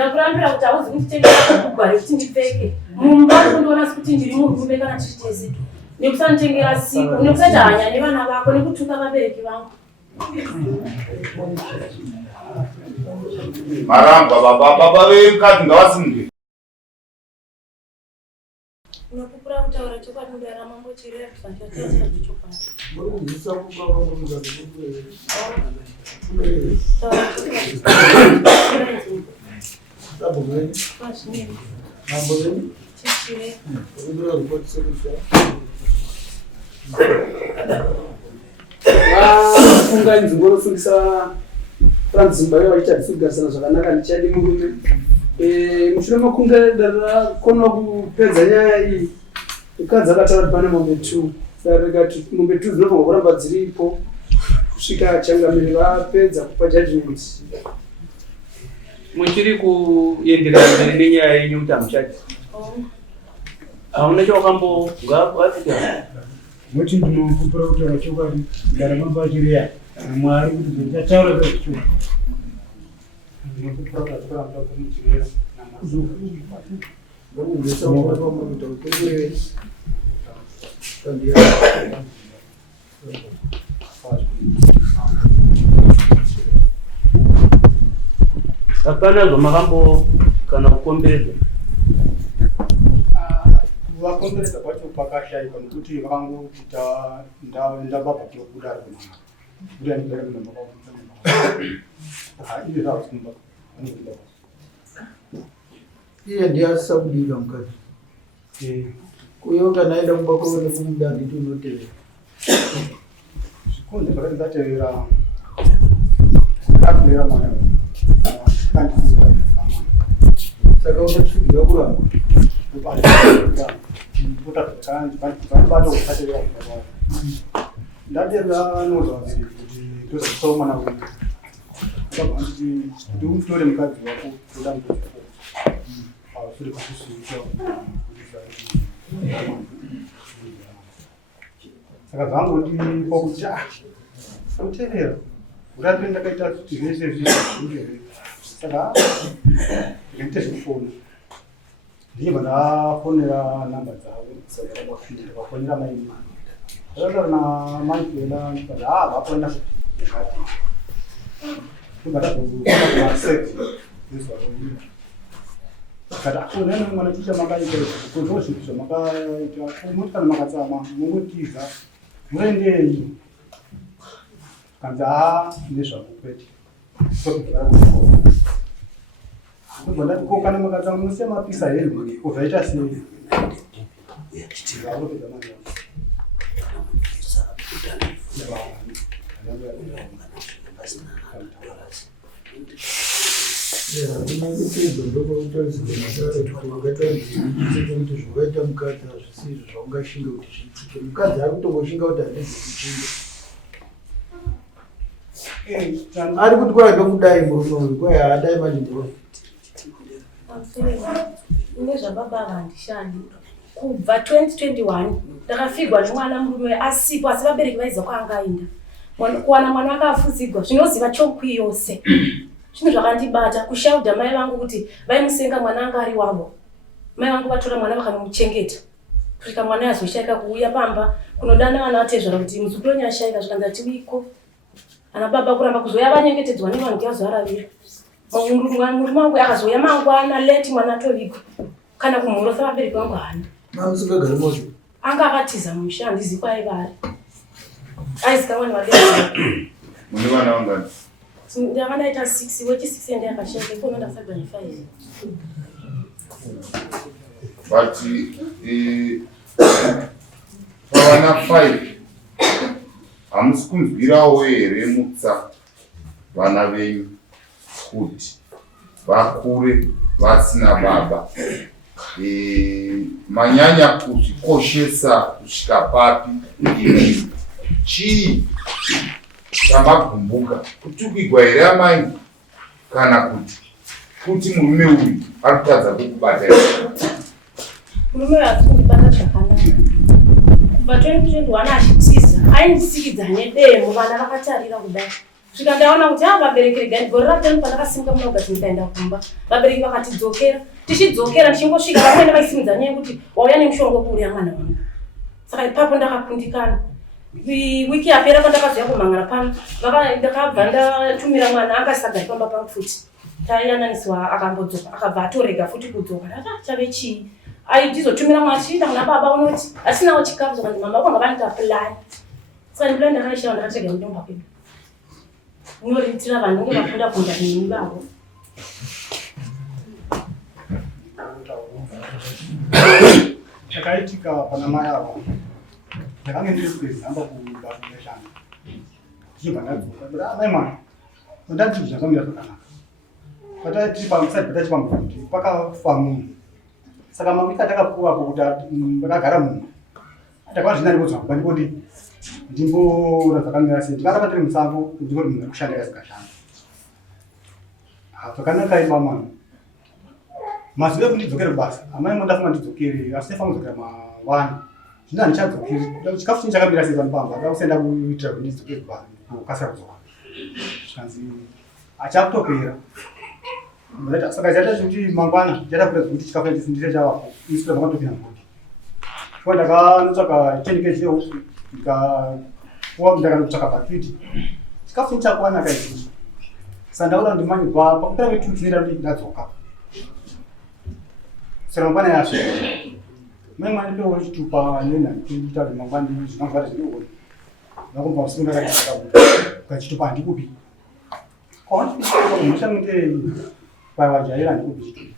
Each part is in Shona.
ndakurambira kuti auzi kunditengera kugware kuti ndipfeke mumba kundiona kuti ndiri murume kana tichitese nekusanditengera sipo nekusati hanya nevana vako nekutuka vabereki vangu. Maramba baba vekadzi ngavasimike. Unokupura kutaura chokwadi ndarama ngochirera kusanditatira chokwadi. Murikuzisa kubaba murikuzisa Sabu gani? Mambo gani? Chishire. Unataka report sasa. Funga nzingoro fundisa Francis Mbayo waitatifugasana zvakanaka ndichadi murume. Mushure makunge ndakona kupedza nyaya iyi. Ikadza akataura kuti pane mombe 2. Ndarekati mombe 2 dzinofanirwa kuramba dziripo kusvika changamiri vapedza kupa judgment. Muchiri kuenderera mberi nenyaya yenyu kuti hamuchadi. Hauna chawakambo ngafika. Muti ndinokupura kutaura chokwadi ndarama vachireya Mwari kuti ndichataura zvachicho. Ndinokupura kutaura muchireya ndokuzisa mwana wamuntu utewe kandiya. Hapana zvomakambo kana kukomberedzwa. Vakomberedza kwacho pakashayika nekuti vakangoita ndabva kuda ari kunama kuti andigare kunamba ive zvavazikumba anokuda iye ndiyasisa kudika mukadzi kuyo kana aenda kumba kwavo nekumuda nditi unotevera zvikunze zvakandizatevera ndakulera mwana kandisiaa saka unotsvigirwa kuramba ndadera nozvaviri kuti ndozisawo mwana wenyu akabva nditi ndiutore mukadzi wako toda sure kwasisuita saka zvangondipa kuti utevera urati ndakaita kuti zvese zvizvi saka ndikaite zvekufona ndibva ndafonera namba dzavo ndikafonera maini ndakataura namaipela ndikati vafonera kuti ndibva ndazofona kati akonene mwana ticha makaita kuzvo zvinhu zvamakaita muti kana makatsama mungutiza muendei kanzi ndezvako kwete kubva ndati ko kana makatsama munosiya mapisa heri kuzvaita sei zvakaita mukadzi hazvisizvo zvaungashinga kuti zviitike. Mukadzi ari kutongoshinga kuti handizi kuchinga ari kuti kwai ndokudai murume uyu kwai haadai manje ndiro ine zvababa handishandi kubva 2021 ndakafigwa nemwana murume asipo asi vabereki vaiza kwaangaenda kuwana mwana akafudzigwa zvinoziva chokwi yose zvinhu zvakandibata kushaudha mai vangu kuti vaimusenga mwana anga ari wavo. Mai vangu vatora mwana vakanomuchengeta kusvika mwana yazoshaika kuuya pamba kunodana vana vatezvara kuti muzukuru wenyu ashaika zvikanzi atiwiko ana baba kuramba kuzoya vanyengetedzwa nevanhu ndiyazoaravira murume wangu akazoya mangwana leti mwana atoviko kana kumhorosa vabereki vangu hana mamusingagari moto anga akatiza mumusha handizi kwaivari aizikamwa nevabereki mune vana vangani? ndakandaita 6 wechi6 ende yakasheka iko ndasagwa ne5 but pavana 5 hamusi kunzwirawo here mutsa vana venyu kuti vakure vasina baba? Manyanya kuzvikoshesa kusvika papi? Chii chamagumbuka kutukigwa here amai kana kuti murume uyu ari kutadza kukubata? murume ari kundibata zvakanaka kubva 2021 achitiza aindisikidza nedemo vana vakatarira kudai Svika ndaona kuti vabereki regai gore ratenu pandakasimuka muna ugati ndikaenda kumba vabereki vakatidzokera tichidzokera ndichingosvika vamwene vaisimudza nyaya yekuti wauya nemushongo kuuri yamwana wangu. Saka ipapo ndakakundikana. Wiki yapera pandakaziva kumhangana pano ndakabva ndatumira mwana akasagari pamba pangu futi taiyananisiwa akambodzoka akabva atorega futi kudzoka chave chii aidizotumira mwana chiinda kuna baba unoti asinawo chikafu zokanzi mama vanga vanitapulani saka ndipulani ndakaishawa ndakatega mudomba kwedu unoritira vanhu nge vafunda kunda nini vavo. Chakaitika pana mai avo ndakange ndiri kuhamba kubakueshana tichibva ndadzoka but mai mwana ndati zvakamira zvakanaka patati pamusati patachipambuti pakafa munhu saka mamika takapuwapo kuti pakagara munhu takava zvina ndikodzwa ndikoti ndimboona zvakamira sei tikanga patiri musango ndikoti munhu ari kushanda kasikashanda zvakanaka iba mwana mazuva ekundidzokere kubasa amai mondafunga ndidzokere asi ndafanga kudzokera ma1 zvino handichadzokeri chikafu chinhu chakamira sei panopamba ada kusenda kuitira kuti ndidzokere kubasa kukasira kudzoka zvikanzi achakutopera saka chata kuti mangwana ndichada kuratidza kuti chikafu chacho ndite chavapo isira zvakatopinda mugoti saka ndakanotsvaka 10 kg ndakanotsvaka bhakiti chikafu chinhu chakwanaka izvi saka ndakuda ndimanyibva pakupera kwe2 tinoita kuti ndadzoka saka mangwana yasvika mai mwana ndowo chitupa nenhanikuita kuti mangwana zvinangwa zviriwo nakumba usiku ndakachitupa handikupi kwawandimushamite pavajaira handikupi chitupa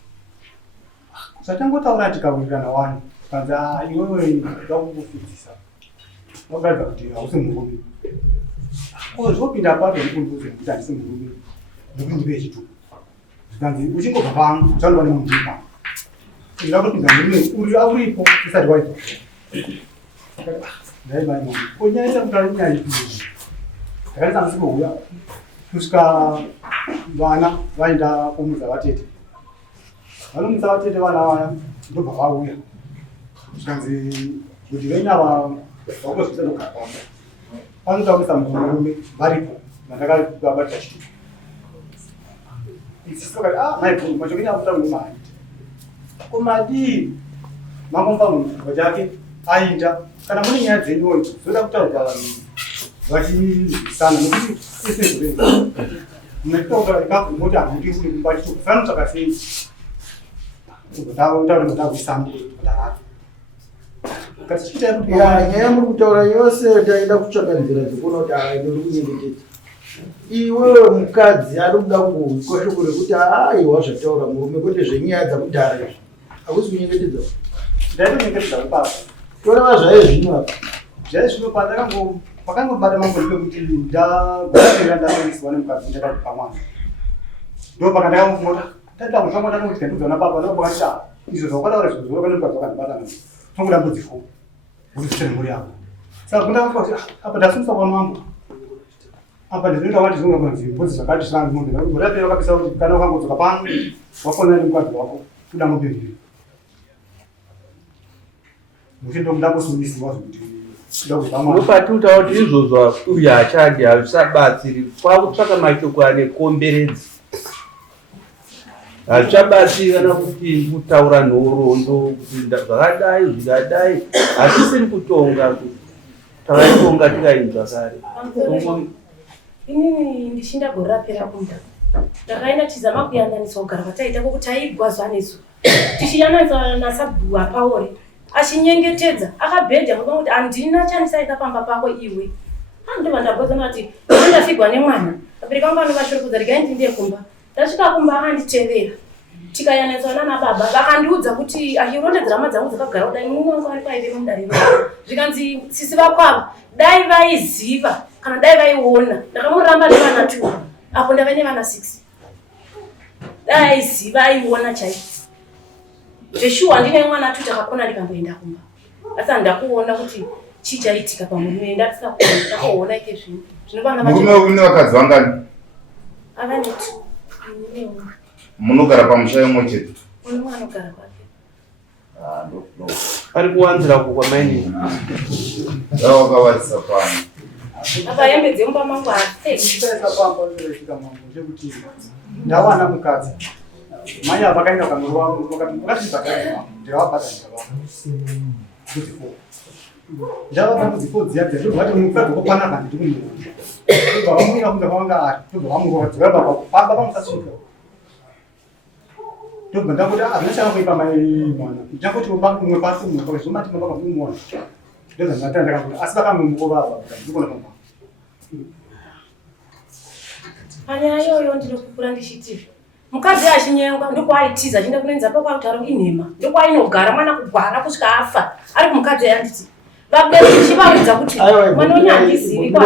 satangotaura tikawirirana wani kanzi iwewe ndakukufudzisa wakaratidza kuti hausi murume zvopinda pato ndikundiuze kuti handisi murume ndikuti ndipe chitupa zvikanzi uchingobva pangu uchanova nemundipa ndakutopinda murume uripo usati waita ndaivaimo konyaita kuti arinyaipi ndakanisa musikuuya kusvika vana vaenda kumudza vatete vanomudza vatete vana vaya ndobva vauya zvikanzi kuti venyava vakuzvisa ndogara pamo panotaurisa murume varipo vandakabatira chitupa isisokati maibhuru machokenya kuta murume haiti komadii mangomba munhu chake ainda kana mune nyaya dzenyoni zoda kutaurwa vanhu vachizvisana nokuti isezvorenza mnatoka ikagumoti hamuti uri kumba chitupa sanotsvaka sei taurimotakuisana kutarata nyaya muri kutaura yose taida kutsvaka nzira dzekuona kuti aindori kunyengetedza iwewe mukadzi ari kuda kukosho kuri kuti aiwa zvataura murume kwete zvenyaya dzakudhara izvi hakusi kunyengetedza ndaitonyengetedza kupasa toreva zvaye zvino apa zvaye zvino pakangobata mangoni pekuti ndagaraira ndaiswa nemukadzi ndakatipa mwana ndo paka ndakamota tatamutamotakuti ndikuzona papa ndakabakata izvo zvakadaura zvinhu zvoka nemukadzi wakandibata nazo tongoda mbudzifo kuti mhuri yako saka kundakuti apa ndasumisa pano wangu apa ndinoita wati zvinongakunzi mbudzi zvakati zviranzi munhu ndakurapira wakapisa kuti kana ukangodzoka pano wafonana nemukadzi wako kuda mupemberi muchindo mudakosungisiwa zvokuti unopatiutaura kuti izvozvo uyu hachadi hazvisabatsiri kwakutsvaka mashoko anekomberedzi hazvichabatsiri kana kuti kutaura nhoroondo kuti zvakadai zvikadai hatisiri kutonga tavaitonga tikainzwa kare inini ndichinda gore rapera kunda ndakaenda tizama kuyananisa kugara kwataita kokuti aigwazwa nesu tichiyananisa nasabhuwa paori achinyengetedza akabhedha muka kuti handina chandisaita pamba pako iwe andova ndabvozana kuti ndafigwa nemwana abereka vangu vanovashorokudza regai ndinde kumba ndasvika kumba akanditevera tikayananisa nana baba vakandiudza kuti achirondedzera hama dzangu dzakagara kudai mumwe wangu ari paive mudariro zvikanzi sisi vakwavo dai vaiziva kana dai vaiona ndakamuramba nevana 2 apo ndava nevana 6 dai aiziva aiona chaivo zveshuwa ndine mwana 2 takakona ndikamboenda kumba asi handakuona kuti chichaitika pamurume ndatisakuona ike zvino zvinopana murume une vakadzi vangani avaneti munogara pamusha imwe chete unomwe anogara kwake ari kuwanzira uko kwamaini dava wakavatisa pano Apa yambedze mumba mangu ate. Sasa pampa ndio shika mambo. Chekuti. Ndawana mukadzi. Manya vakaenda kanurwa wakati vakaenda. Ndawapata ndawapa. Ndava pamuzifodzi yake zviro vati mukadzi kokwana kana kuti munhu. Baba munhu akunda kwanga vamwe dziraba pamba pamusasvika. Ndobva kuti azvinoshanga kuipa mai mwana. Ndakoti mumwe pasi mumwe kwa zvomati mumwe kwa mumwe. Ndozva ndatanda kuti asi vakamumukova baba ndikona pamba. Panyaya iyoyo ndinokukura ndichiti mukadzi achinyengwa ndokwaitiza achienda kunenza pakwakutaura inhema ndokwainogara mwana kugwara kusvika afa ari kumukadzi yanditi vabereki chivaudza kuti mwana wanyandizivi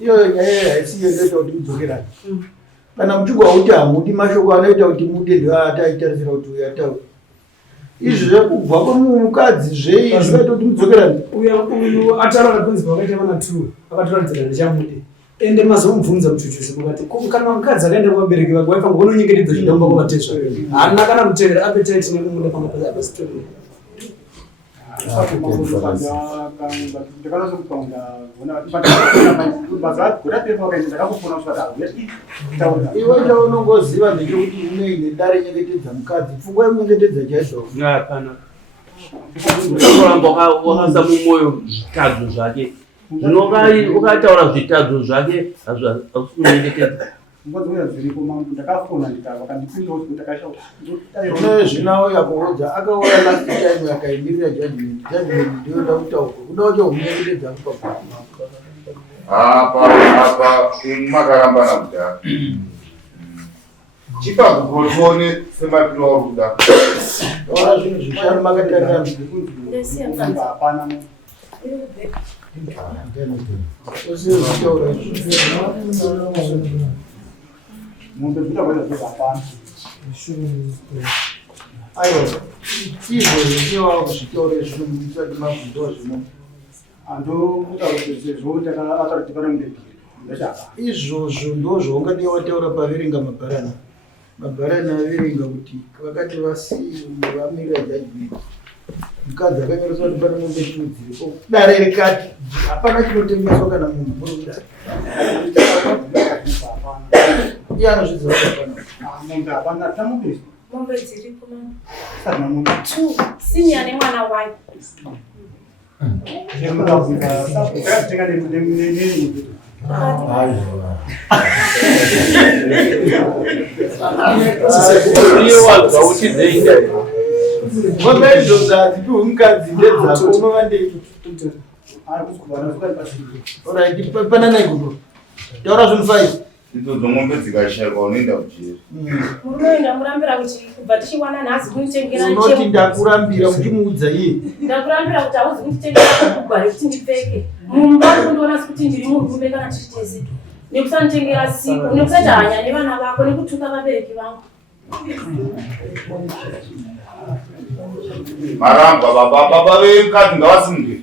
iyo nyaya haisiyo inoita kuti mudzokerani kana muchigwa kuti hamudi mashoko anoita kuti mude ndoataitarisira kuti uyu ataura izvi zvekubva kwemukadzi zvei zvinoita kuti mudzokerani uyu ataura kunzi pakaita mana 2 akatoradzira ndichamude ende mazomubvunza muchuchusi mukati kana mukadzi akaenda kuvabereki vake waifa ngononyengetedza chidamba kuvatezva haana kana kutevera appetite nekumuda pamapasa apasitori iwe chaunongoziva ndechekuti uneine dare nyengetedza mukadzi pfungwa yemunyengetedza chaizvo hapana unoramba wakasa mumwoyo zvitadzo zvake zvinongai ukataura zvitadzo zvake hazvikunyengetedza zvinauya kuodza akauya last time akaimirira judgment ndiyoda kutaurwa kuda kuchomunyengetedza apa makarambana kudhara chipa kuprotione semapiro waruda taura zvinhu zvishanu makatarira aiwa izvo zvichiwava kuzvitaura zvinomuisati mabvunzo zvino izvozvo ndozvo ungadi wataura paverenga mabharana averenga kuti vakati vamirira judgment mukadzi akanyoreswa kuti pane mombe shinu dziripo dare rekati hapana chinotengeswa kana munhu muri kudare iye anozviziva mombe dziripo 2 sinia nemwana wayo mombe idzodzo hadzipiwe mukadzi ndedzako unova ndei orit pananai kudo taura zvinhu 5 idzodzo mombe dzikashayikwa unoenda kujeri murume ndamurambira kuti kubva tichiwana nhazi kunitengera unoti ndakurambira muchimuudza iye ndakurambira kuti hauzi kunditengera kugware kuti ndipfeke mumba kundiona kuti ndiri murume kana tichitese nekusanditengera siku nekusati hanya nevana vako nekutuka vabereki vangu maramba baba vemukadzi ngavasimukire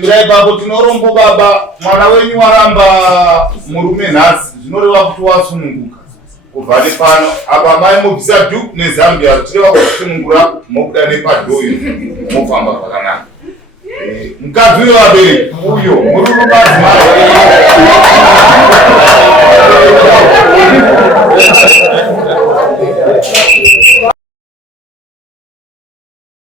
mirai babo tinorombo baba mwana wenyu waramba murume nhasi zvinoreva kuti wasununguka kubva nepano apa mai mubvisa dhuku nezambia tireva kusunungura mokuda nepadhoyo mofamba zvakanaka mukadzi uyo vabereki uyo muri kubazi